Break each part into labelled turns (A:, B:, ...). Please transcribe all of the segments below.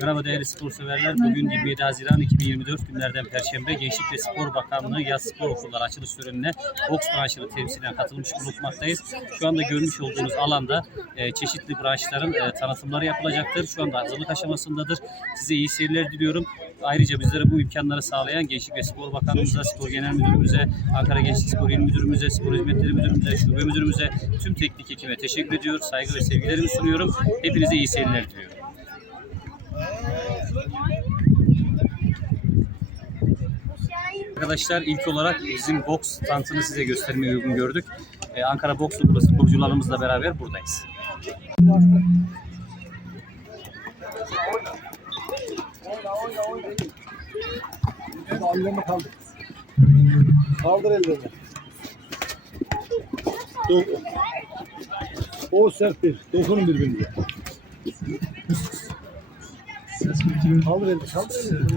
A: Merhaba değerli spor severler. Bugün 27 Haziran 2024 günlerden Perşembe Gençlik ve Spor Bakanlığı Yaz Spor Okulları açılış törenine boks branşını temsilen katılmış bulunmaktayız. Şu anda görmüş olduğunuz alanda e, çeşitli branşların e, tanıtımları yapılacaktır. Şu anda hazırlık aşamasındadır. Size iyi seyirler diliyorum. Ayrıca bizlere bu imkanları sağlayan Gençlik ve Spor Bakanlığımıza, Spor Genel Müdürümüze, Ankara Gençlik Spor İl Müdürümüze, Spor Hizmetleri Müdürümüze, Şube Müdürümüze, tüm teknik ekibe teşekkür ediyor. Saygı ve sevgilerimi sunuyorum. Hepinize iyi seyirler diliyorum. Arkadaşlar ilk olarak bizim boks stantını size göstermeyi uygun gördük. Ee, Ankara Boks Okulu sporcularımızla beraber buradayız.
B: Ellerini kaldır. Kaldır ellerini. Dur. O serttir. Dokunun birbirine. Kaldır elini. Kaldır elini.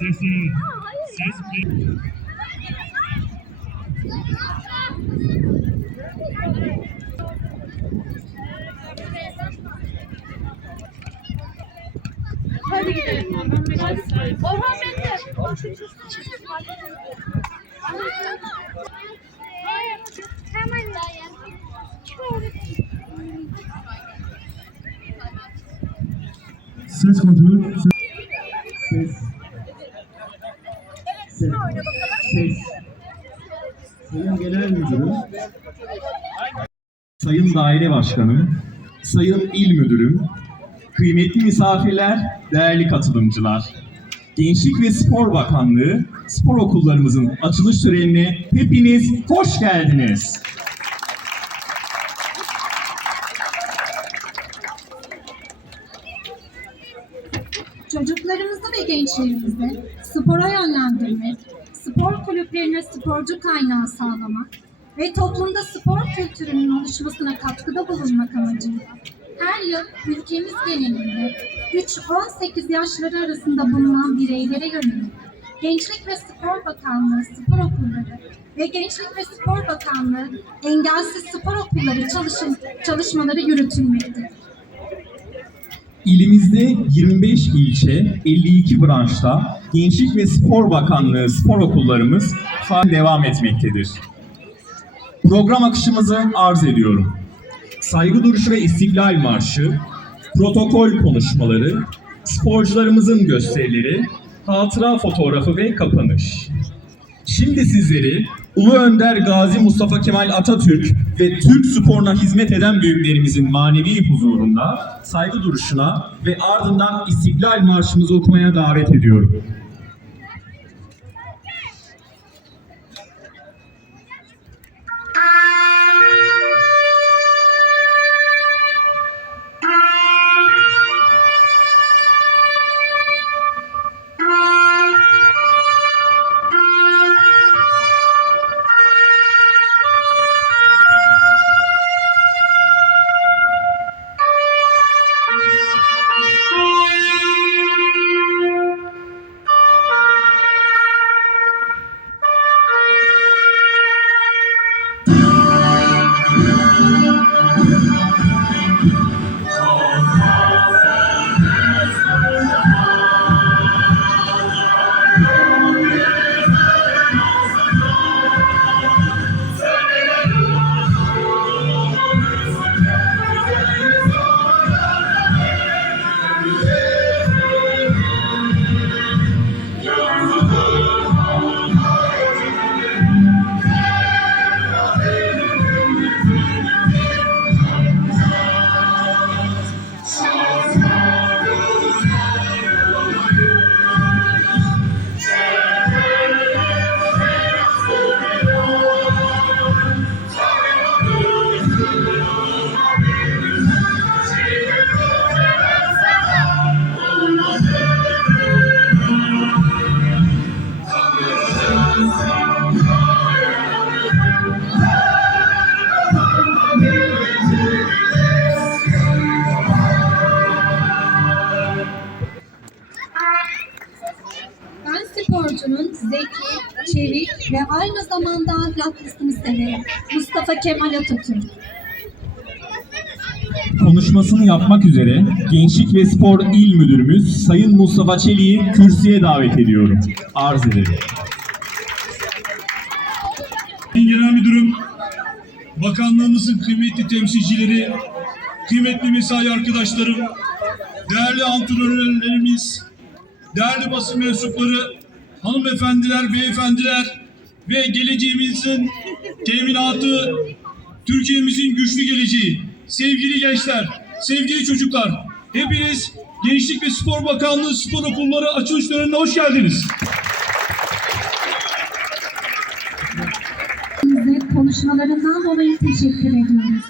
C: Ses Ses
D: Hadi gidelim. Orhan dayan.
C: Ses kontrol. Ses. Ses. Ses. Sayın Genel Müdürüm. Sayın Daire Başkanım. Sayın İl Müdürüm. Kıymetli misafirler, değerli katılımcılar. Gençlik ve Spor Bakanlığı spor okullarımızın açılış törenine hepiniz hoş geldiniz.
E: Çocuklarımızı ve gençlerimizi spora yönlendirmek, spor kulüplerine sporcu kaynağı sağlamak ve toplumda spor kültürünün oluşmasına katkıda bulunmak amacıyla her yıl ülkemiz genelinde 3-18 yaşları arasında bulunan bireylere yönelik Gençlik ve Spor Bakanlığı spor okulları ve Gençlik ve Spor Bakanlığı engelsiz spor okulları çalışım, çalışmaları yürütülmektedir.
C: İlimizde 25 ilçe, 52 branşta Gençlik ve Spor Bakanlığı spor okullarımız devam etmektedir. Program akışımızı arz ediyorum. Saygı duruşu ve İstiklal Marşı, protokol konuşmaları, sporcularımızın gösterileri, hatıra fotoğrafı ve kapanış. Şimdi sizleri Ulu Önder Gazi Mustafa Kemal Atatürk ve Türk sporuna hizmet eden büyüklerimizin manevi huzurunda saygı duruşuna ve ardından İstiklal Marşımızı okumaya davet ediyorum.
E: Ve aynı zamanda ahlaklısını severim. Mustafa Kemal Atatürk.
C: Konuşmasını yapmak üzere Gençlik ve Spor İl Müdürümüz Sayın Mustafa Çelik'i kürsüye davet ediyorum. Arz ederim.
F: Genel Müdürüm, bakanlığımızın kıymetli temsilcileri, kıymetli mesai arkadaşlarım, değerli antrenörlerimiz, değerli basın mensupları, hanımefendiler, beyefendiler ve geleceğimizin teminatı, Türkiye'mizin güçlü geleceği, sevgili gençler, sevgili çocuklar, hepiniz Gençlik ve Spor Bakanlığı Spor Okulları açılış törenine hoş geldiniz.
E: Konuşmalarından dolayı teşekkür ediyoruz.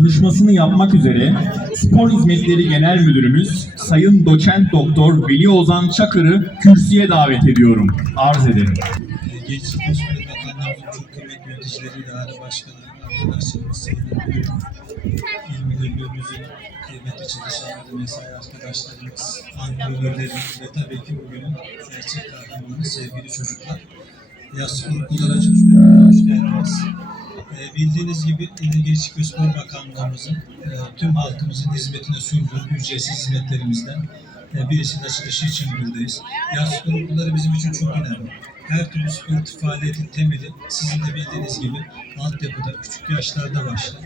C: Konuşmasını yapmak üzere Spor Hizmetleri Genel Müdürümüz Sayın Doçent Doktor Veli Ozan Çakır'ı kürsüye davet ediyorum. Arz ederim.
G: Gençlik ve Spor Bakanlığımızın çok kıymetli yöneticileri, değerli başkanları, arkadaşlarımız, sevgili il kıymetli çalışanları, mesai arkadaşlarımız, antrenörlerimiz ve tabii ki bugünün gerçek kahramanı sevgili çocuklar. Yaz açılış törenine hoş geldiniz. Ee, bildiğiniz gibi Gençlik ve Spor Bakanlığımızın e, tüm halkımızın hizmetine sunduğu ücretsiz hizmetlerimizden e, birisinin açılışı için buradayız. Yaz spor okulları bizim için çok önemli. Her türlü sportif faaliyetin temeli sizin de bildiğiniz gibi altyapıda, küçük yaşlarda başlar.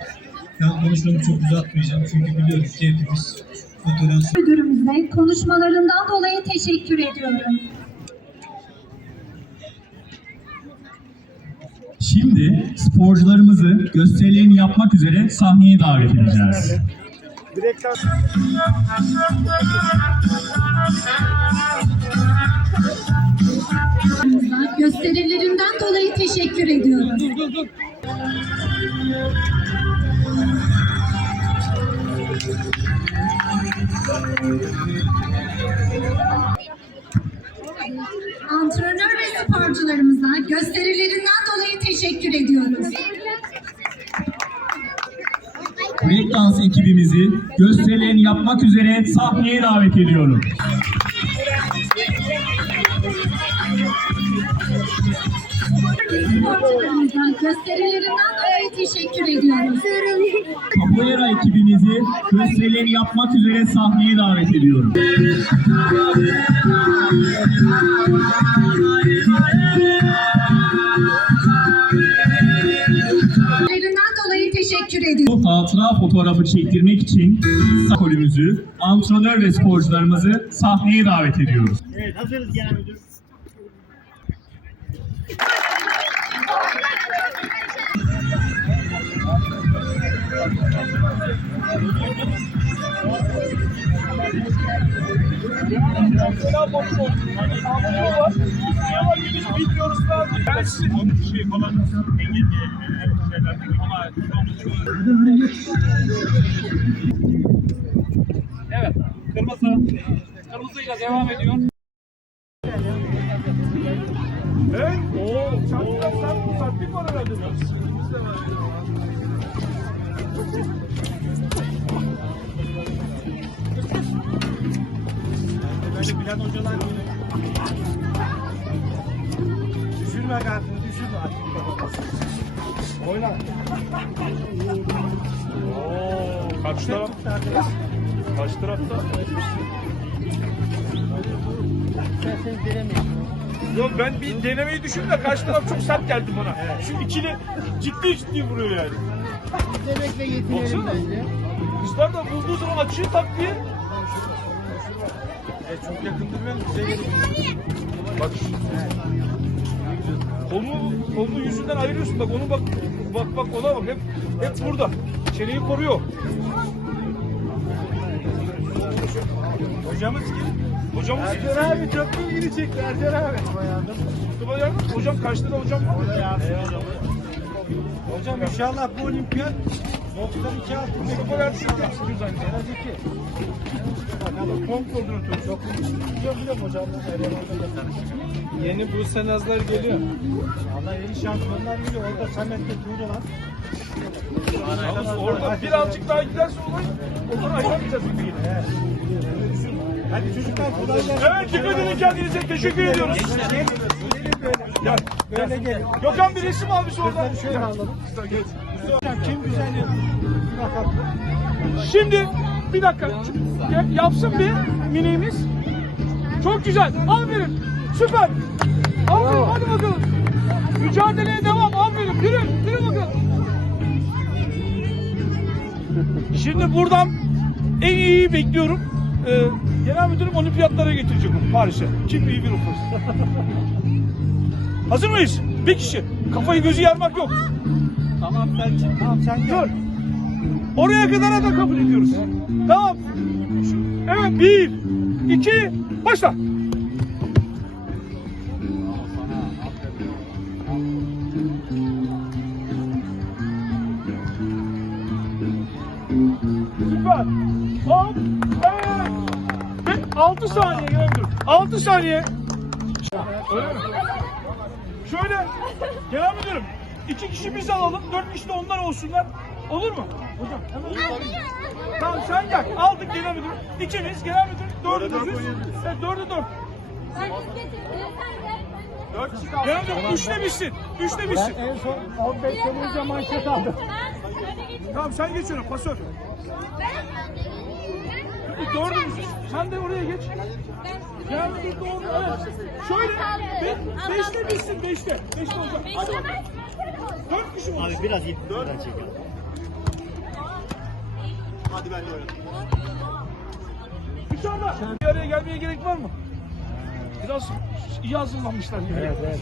G: Ben konuşmamı çok uzatmayacağım çünkü biliyorum ki hepimiz tören
E: Müdürümüze konuşmalarından dolayı teşekkür ediyorum.
C: Şimdi sporcularımızı gösterilerini yapmak üzere sahneye davet edeceğiz.
E: Gösterilerinden dolayı teşekkür ediyorum. Antrenör teşekkür ediyoruz.
C: Breakdance ekibimizi gösterilerini yapmak üzere sahneye davet ediyorum.
E: Sporcularımıza gösterilerinden dolayı teşekkür ediyoruz.
C: Capoeira ekibimizi gösterilerini yapmak üzere sahneye davet ediyorum.
E: Ediyoruz.
C: Bu hatıra fotoğrafı çektirmek için kolümüzü, antrenör ve sporcularımızı sahneye davet ediyoruz.
B: Evet hazırız genel müdür.
A: Evet. Kırmızı. Kırmızıyla devam ediyor.
B: Böyle Bülent hocalar. Düşürme kartını düşürme artık. Oyna.
H: Oo, kaç taraf? Kaç tarafta? Yok ben bir denemeyi düşündüm de karşı taraf çok sert geldi bana. Şu ikili ciddi ciddi vuruyor yani.
B: Demekle yetinelim bence.
H: Kızlar da vurduğu zaman açıyı tak diye.
B: Evet, çok yakındır ben güzel
H: Bak. Kolu, kolu yüzünden ayırıyorsun bak onu bak. Bak bak ona bak hep hep burada. Çeneyi koruyor.
B: Hocamız kim?
H: Hocamız
B: Ercan abi çok ilgini çekti Ercan abi.
H: Mustafa Yardım. Hocam karşıda da hocam var.
B: Yardım. Hocam inşallah bu olimpiyat 92 altın.
H: Mustafa Ertuğrul temsilciyiz aynı zamanda.
B: Bakalım.
H: Kon koordinatörü.
B: Çok biliyorum biliyorum hocam. Yeni Buse Nazlar geliyor. Allah yeni şampiyonlar geliyor. Orada Samet'te var.
H: Yalnız orada birazcık daha giderse olay o zaman ayıramayacağız gibi geliyor.
B: Hadi çocuklar kolay gelsin.
H: Evet dikkat edin kendinize teşekkür ediyoruz.
B: Gelin böyle.
H: Gel.
B: Böyle gelin.
H: Gökhan bir resim abisi oradan.
B: Kızları şöyle alalım. Hocam kim güzel yapıyor? Bir bakalım.
H: Şimdi bir dakika Ya- yapsın bir miniğimiz. Çok güzel. Aferin. Süper. Aferin hadi bakalım. Mücadeleye devam. Aferin. Yürü. Yürü bakalım. Şimdi buradan en iyiyi bekliyorum. Ee, genel müdürüm olimpiyatlara getirecek onu Paris'e. Kim iyi bir ofis. Hazır mıyız? Bir kişi. Kafayı gözü yarmak yok.
B: Tamam sen Tamam sen gel.
H: Dur. Oraya kadar da kabul ediyoruz. Tamam. Evet bir, iki, başla. Süper. Hop. Evet. Ve 6 saniye gördüm. 6 saniye. Öyle mi? Şöyle genel müdürüm. iki kişi biz alalım, dört kişi de onlar olsunlar. Olur mu? Hocam hemen. Tamam sen gel. Aldık genel müdür. İkimiz genel müdür. Dördümüzüz. Evet dördü dört. Genel müdür üçte bitsin. Üçte
B: Ben
H: bitsin.
B: en son 15 sene önce manşet aldım.
H: Tamam sen geç öyle pasör. Dördümüzüz. Sen de oraya geç. Müdür doğru. Evet. Şöyle. Be, beşte bitsin. Beşte. Beşte olacak. Hadi. Dört kişi mi? Abi biraz iyi. Dört. İnşallah. Bir araya gelmeye gerek var mı? Biraz iyi hazırlanmışlar gibi.
B: Evet evet.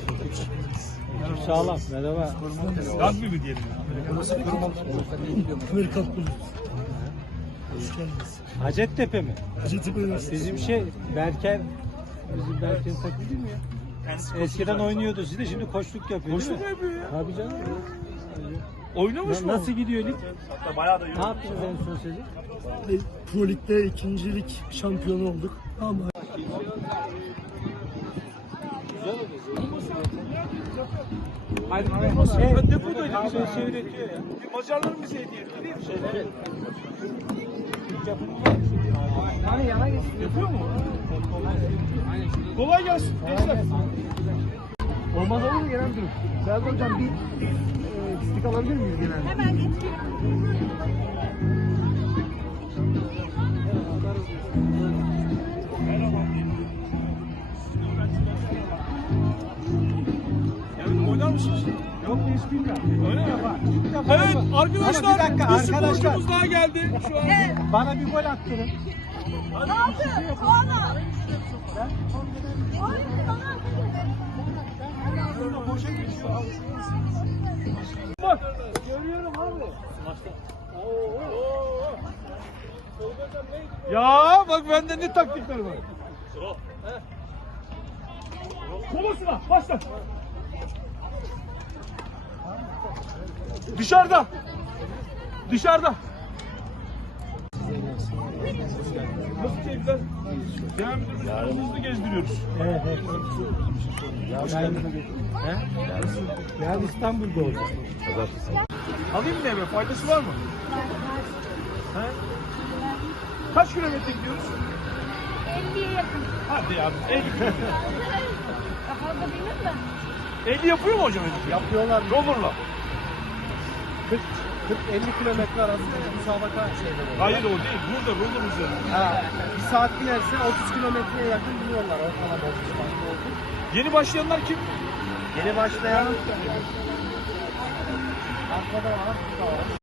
B: Sağlam. Merhaba.
H: Rugby mi diyelim?
B: Hacettepe mi? Bizim şey Berker bizim Berker'in takımı değil mi ya? Eskiden oynuyordu sizde şimdi koçluk yapıyor değil
H: mu yapıyor ya?
B: Tabii canım.
H: Oynamış
B: Na-
H: mı?
B: Nasıl gidiyor lig?
H: Bayağı da
B: Ne yaptınız en son sezon?
I: Pro Lig'de ikincilik şampiyonu olduk. Ama
B: Hayır,
H: Şey,
B: şey,
H: depodaydı bize.
B: şey üretiyor ya.
H: Bir Macarların bize hediye etti değil mi?
B: Evet. Hani yana geçsin.
H: Yapıyor mu? Kolay gelsin. Gençler.
I: olmaz olur mu genel müdürüm? Serdar Hocam bir e, pislik alabilir miyiz genel?
D: Hemen getiriyorum.
H: Evet, mısınız?
B: Yok.
H: Öyle mi? Evet
B: bir
H: arkadaşlar
B: dakika,
H: bir
B: arkadaşlar.
H: sporcumuz daha geldi şu an.
B: Bana bir gol attırın.
H: Bak. Görüyorum abi. Ya bak bende ne taktikler var. Kolasına başla. Dışarıda. Dışarıda. Nasıl keyifler? Genel müdürümüzü hızlı gezdiriyoruz.
B: Evet evet. Yarın, He? Yarın İstanbul'da olacak.
H: Alayım mı eve? Faydası var mı? He? Kaç kilometre gidiyoruz?
D: 50'ye yakın.
H: Hadi ya 50 kilometre.
D: Daha bilmem de.
H: 50 yapıyor mu hocam?
B: Yapıyorlar.
H: Roller'la.
B: 40 40 50 kilometre arasında müsabaka şeyleri oluyor.
H: Hayır o değil. Burada roller üzerinde.
B: Ha, bir saat binerse 30 kilometreye yakın biliyorlar ortalama 30
H: Yeni başlayanlar kim?
B: Yeni başlayan arkada var, burada var.